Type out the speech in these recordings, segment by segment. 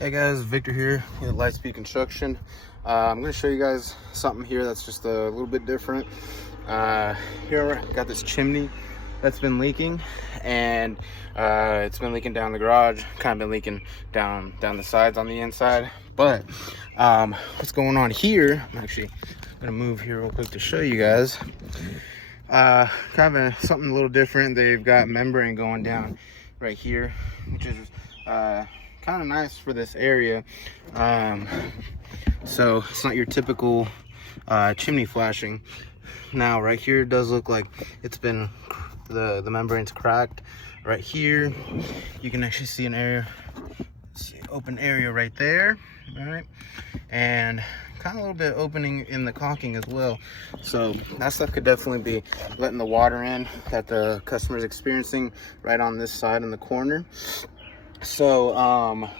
Hey guys, Victor here with Lightspeed Construction. I'm going to show you guys something here that's just a little bit different. Here I got this chimney that's been leaking, and it's been leaking down the garage, kind of been leaking down the sides on the inside. But what's going on here, I'm actually going to move here real quick to show you guys. Something a little different. They've got membrane going down right here, which is kind of nice for this area. So it's not your typical chimney flashing. Now right here, it does look like it's been, the membrane's cracked right here. You can actually see an area, open area right there. All right, and kind of a little bit opening in the caulking as well. So that stuff could definitely be letting the water in that the customer is experiencing right on this side in the corner. So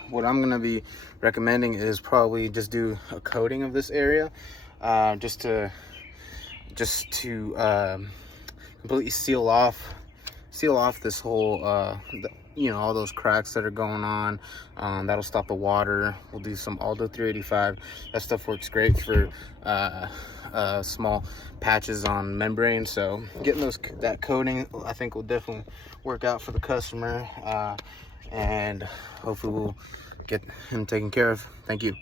what I'm going to be recommending is probably just do a coating of this area, just to completely seal off this whole all those cracks that are going on. That'll stop the water. We'll do some Aldo 385. That stuff works great for small patches on membrane. So getting that coating, I think, will definitely work out for the customer, and hopefully we'll get him taken care of. Thank you.